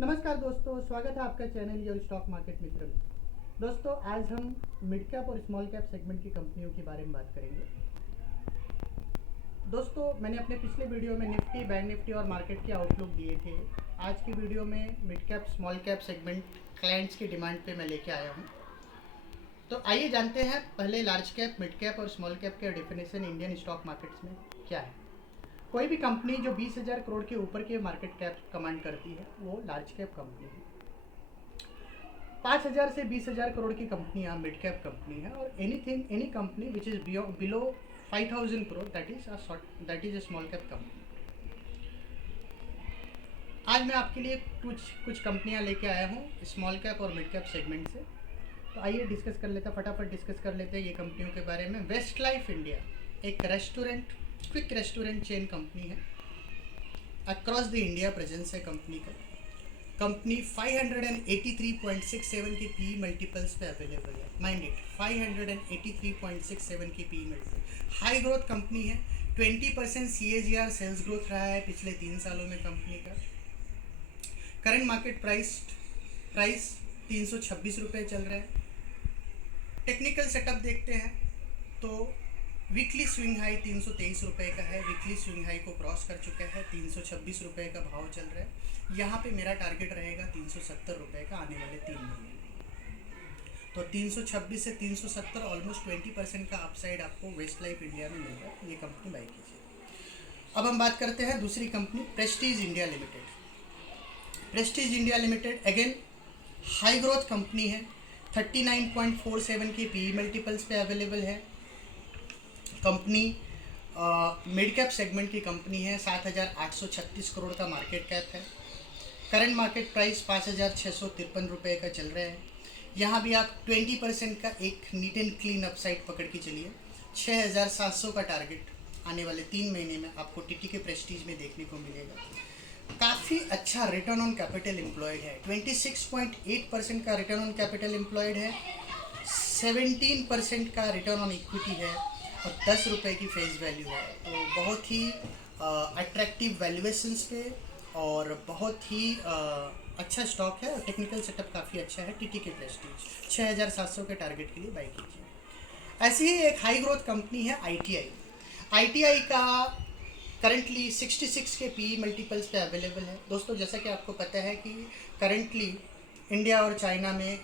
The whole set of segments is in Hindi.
नमस्कार दोस्तों, स्वागत है आपका चैनल योर स्टॉक मार्केट मित्र में। दोस्तों, आज हम मिड कैप और स्मॉल कैप सेगमेंट की कंपनियों के बारे में बात करेंगे। दोस्तों, मैंने अपने पिछले वीडियो में निफ्टी, बैंक निफ्टी और मार्केट के आउटलुक दिए थे। आज की वीडियो में mid cap small cap segment clients की डिमांड पे मैं लेके आया हूँ। तो आइए जानते हैं पहले लार्ज कैप, मिड कैप और स्मॉल कैप के डेफिनेशन इंडियन स्टॉक मार्केट्स में क्या है। कोई भी कंपनी जो 20,000 करोड़ के ऊपर के मार्केट कैप कमांड करती है वो लार्ज कैप कंपनी है। 5,000 से 20,000 करोड़ की कंपनियां मिड कैप कंपनी है, और any company which is below 5,000 crore that is a small cap company. आज मैं आपके लिए कुछ कंपनियां लेके आया हूँ स्मॉल कैप और मिड कैप सेगमेंट से। तो आइए डिस्कस कर लेते हैं, फटाफट डिस्कस कर लेते हैं ये कंपनियों के बारे में। वेस्ट लाइफ इंडिया एक क्विक रेस्टोरेंट चेन कंपनी है। अक्रॉस द इंडिया प्रेजेंस है कंपनी का। कंपनी 583.67 के पी मल्टीपल्स पे अवेलेबल है। माइंड इट, 583.67 के P multiple. High growth company है। 20% CAGR सेल्स ग्रोथ रहा है पिछले 3 सालों में कंपनी का। करंट मार्केट प्राइस 326 रुपये चल रहा है। टेक्निकल सेटअप देखते हैं तो वीकली स्विंग हाई 323 रुपये का है। वीकली स्विंग हाई को क्रॉस कर चुका है। 326 रुपये का भाव चल रहा है। यहाँ पे मेरा टारगेट रहेगा 370 रुपये का आने वाले 3 महीने। तो 326 से 370 ऑलमोस्ट 20% का अपसाइड आपको वेस्ट लाइफ इंडिया में मिल रहा है। ये कंपनी बाई कीजिए। अब हम बात करते हैं दूसरी company Prestige India limited. Prestige India limited again high growth company है। 39.47 के पी मल्टीपल्स पे अवेलेबल है। कंपनी मिड कैप सेगमेंट की कंपनी है। 7,836 करोड़ का मार्केट कैप है। करंट मार्केट प्राइस 5,653 रुपये का चल रहा है। यहाँ भी आप 20% का एक नीट एंड क्लीन अपसाइड पकड़ के चलिए। 6,700 का टारगेट आने वाले 3 महीने में आपको टीटी के प्रेस्टीज में देखने को मिलेगा। काफ़ी अच्छा रिटर्न ऑन कैपिटल एम्प्लॉयड है। 26.8% का रिटर्न ऑन कैपिटल एम्प्लॉयड है। 17% का रिटर्न ऑन इक्विटी है और 10 रुपये की फेस वैल्यू है। तो बहुत ही अट्रैक्टिव वैल्यूएशंस पे और बहुत ही अच्छा स्टॉक है और टेक्निकल सेटअप काफ़ी अच्छा है। टीटी के प्रेस्टीज 6,700 के टारगेट के लिए बाई कीजिए। ऐसी ही एक हाई ग्रोथ कंपनी है ITI। ITI का करंटली 66 के पी मल्टीपल्स पे अवेलेबल है। दोस्तों, जैसा कि आपको पता है कि करंटली इंडिया और चाइना में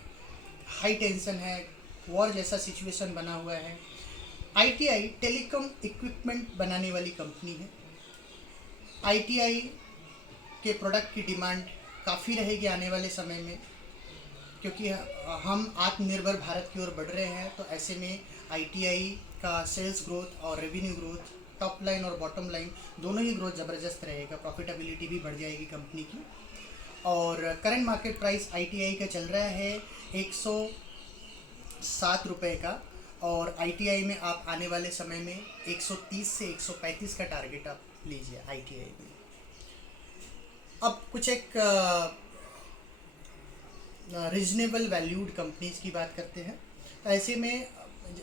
हाई टेंशन है, वॉर जैसा सिचुएशन बना हुआ है। ITI टेलीकॉम इक्विपमेंट बनाने वाली कंपनी है। ITI के प्रोडक्ट की डिमांड काफ़ी रहेगी आने वाले समय में, क्योंकि हम आत्मनिर्भर भारत की ओर बढ़ रहे हैं। तो ऐसे में ITI का सेल्स ग्रोथ और रेवेन्यू ग्रोथ, टॉप लाइन और बॉटम लाइन दोनों ही ग्रोथ ज़बरदस्त रहेगा। प्रॉफिटेबिलिटी भी बढ़ जाएगी कंपनी की। और करंट मार्केट प्राइस ITI का चल रहा है 107 रुपये का, और ITI में आप आने वाले समय में 130 से 135 का टारगेट आप लीजिए ITI में। अब कुछ एक रीजनेबल वैल्यूड कंपनीज की बात करते हैं। ऐसे में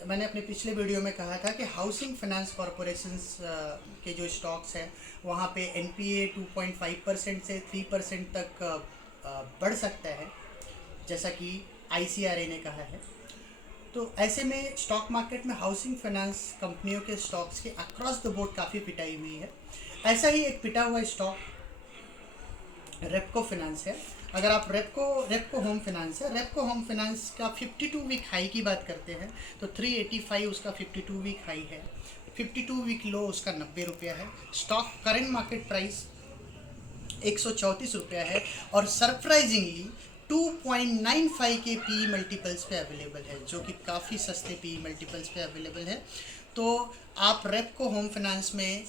मैंने अपने पिछले वीडियो में कहा था कि हाउसिंग फाइनेंस कॉरपोरेशंस के जो स्टॉक्स हैं वहाँ पे NPA 2.5% से 3% तक बढ़ सकता है, जैसा कि ICRA ने कहा है। तो ऐसे में स्टॉक मार्केट में हाउसिंग फाइनेंस कंपनियों के स्टॉक्स के अक्रॉस द बोर्ड काफ़ी पिटाई हुई है। ऐसा ही एक पिटा हुआ स्टॉक रेपको फाइनेंस है। अगर आप रेपको होम फाइनेंस का 52 वीक हाई की बात करते हैं तो 385 उसका 52 वीक हाई है। 52 वीक लो उसका 90 रुपया है। स्टॉक करंट मार्केट प्राइस 134 रुपया है और सरप्राइजिंगली 2.95 के पी मल्टीपल्स पे अवेलेबल है, जो कि काफ़ी सस्ते पी मल्टीपल्स पे अवेलेबल है। तो आप रेपको होम फाइनेंस में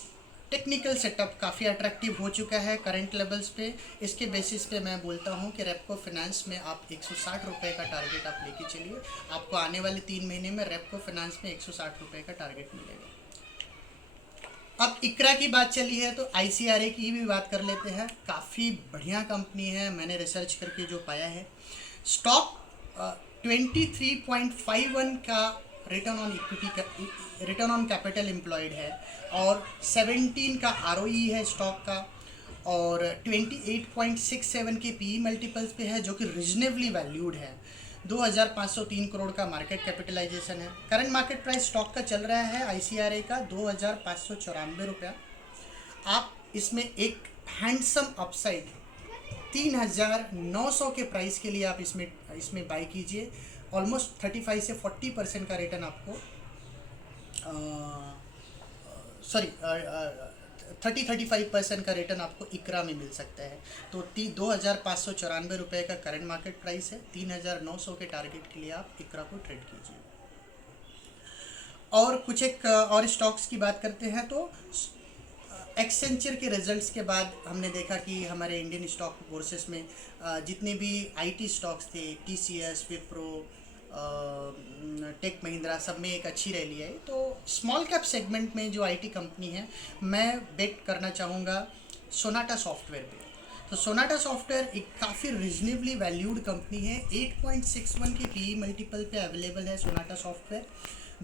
टेक्निकल सेटअप काफ़ी अट्रैक्टिव हो चुका है करंट लेवल्स पे। इसके बेसिस पे मैं बोलता हूँ कि रेपको फाइनेंस में आप 160 रुपये का टारगेट आप लेके चलिए। आपको आने वाले 3 महीने में रेपको फाइनेंस में 160 रुपये का टारगेट मिलेगा। अब इकरा की बात चली है तो ICRA की भी बात कर लेते हैं। काफ़ी बढ़िया कंपनी है, मैंने रिसर्च करके जो पाया है। स्टॉक 23.51 का रिटर्न ऑन इक्विटी का, रिटर्न ऑन कैपिटल एम्प्लॉयड है और 17 का ROE है स्टॉक का। और 28.67 के पी मल्टीपल्स पे है, जो कि रिजनेबली वैल्यूड है। 2503 करोड़ का मार्केट कैपिटलाइजेशन है। करंट मार्केट प्राइस स्टॉक का चल रहा है ICRA का 2594 रुपया। आप इसमें एक हैंडसम अपसाइड 3900 के प्राइस के लिए आप इसमें बाई कीजिए। ऑलमोस्ट 35 से 40% का रिटर्न आपको, सॉरी 35% का रिटर्न आपको इकरा में मिल सकता है। तो 2594 रुपये का करंट मार्केट प्राइस है। 3900 के टारगेट के लिए आप इकरा को ट्रेड कीजिए। और कुछ एक और स्टॉक्स की बात करते हैं तो एक्सेंचर के रिजल्ट्स के बाद हमने देखा कि हमारे इंडियन स्टॉक बोर्सेस में जितने भी IT स्टॉक्स थे, TCS, विप्रो, टेक महिंद्रा, सब में एक अच्छी रैली आई। तो स्मॉल कैप सेगमेंट में जो IT कंपनी है, मैं बेट करना चाहूँगा सोनाटा सॉफ्टवेयर पे। तो सोनाटा सॉफ्टवेयर एक काफ़ी रिजनेबली वैल्यूड कंपनी है। 8.61 के PE मल्टीपल पे अवेलेबल है सोनाटा सॉफ्टवेयर।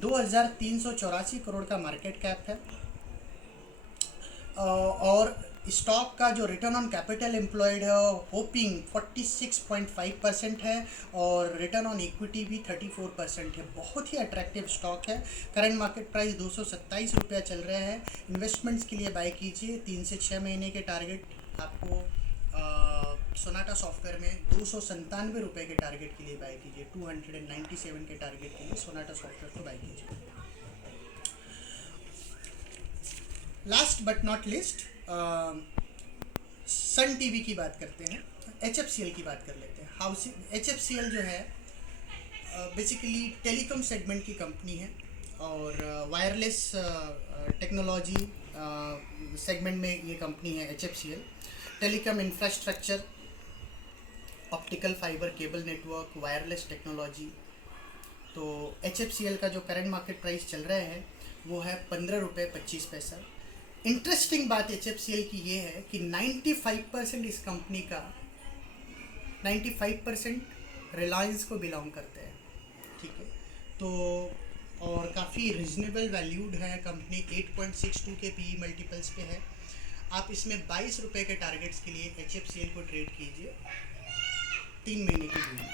2384 करोड़ का मार्केट कैप है। और स्टॉक का जो रिटर्न ऑन कैपिटल एम्प्लॉयड है होपिंग 46.5% है, और रिटर्न ऑन इक्विटी भी 34% है। बहुत ही अट्रैक्टिव स्टॉक है। करंट मार्केट प्राइस 227 रुपया चल रहा है। इन्वेस्टमेंट्स के लिए बाय कीजिए। 3 से 6 महीने के टारगेट आपको सोनाटा सॉफ्टवेयर में 297 रुपये के टारगेट के लिए बाय कीजिए। 297 के टारगेट के लिए सोनाटा सॉफ्टवेयर को बाय कीजिए। Last but not least Sun TV की बात करते हैं। HFCL की बात कर लेते हैं। हाउसिंग HFCL जो है बेसिकली टेलीकॉम सेगमेंट की कंपनी है, और वायरलेस टेक्नोलॉजी सेगमेंट में ये कंपनी है HFCL। Telecom infrastructure, optical fibre cable network, wireless technology. तो HFCL का जो करंट मार्केट प्राइस चल रहा है वो है 15 रुपये 25 पैसा। इंटरेस्टिंग बात HFCL की ये है कि 95% इस कंपनी का 95% रिलायंस को बिलोंग करते हैं, ठीक है। तो और काफ़ी रिजनेबल वैल्यूड है कंपनी। 8.62 के PE मल्टीपल्स पे है। आप इसमें 22 रुपये के टारगेट्स के लिए HFCL को ट्रेड कीजिए 3 महीने की दूरी।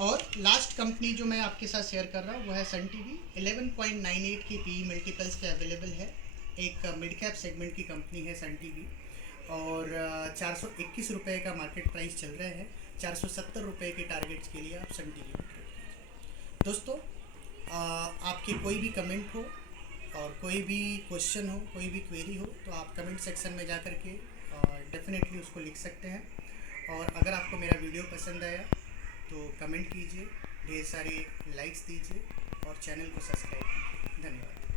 और लास्ट कंपनी जो मैं आपके साथ शेयर कर रहा हूँ वो है सन टीवी। 11.98 की PE मल्टीपल्स पे अवेलेबल है। एक मिड कैप सेगमेंट की कंपनी है सन टीवी, और 421 रुपये का मार्केट प्राइस चल रहा है। 470 रुपये के टारगेट्स के लिए आप सन टीवी में ट्रेड कीजिए। दोस्तों, आपके कोई भी कमेंट हो और कोई भी क्वेश्चन हो, कोई भी क्वेरी हो, तो आप कमेंट सेक्शन में जा कर के डेफिनेटली उसको लिख सकते हैं। और अगर आपको मेरा वीडियो पसंद आया तो कमेंट कीजिए, ढेर सारे लाइक्स दीजिए और चैनल को सब्सक्राइब कीजिए। धन्यवाद।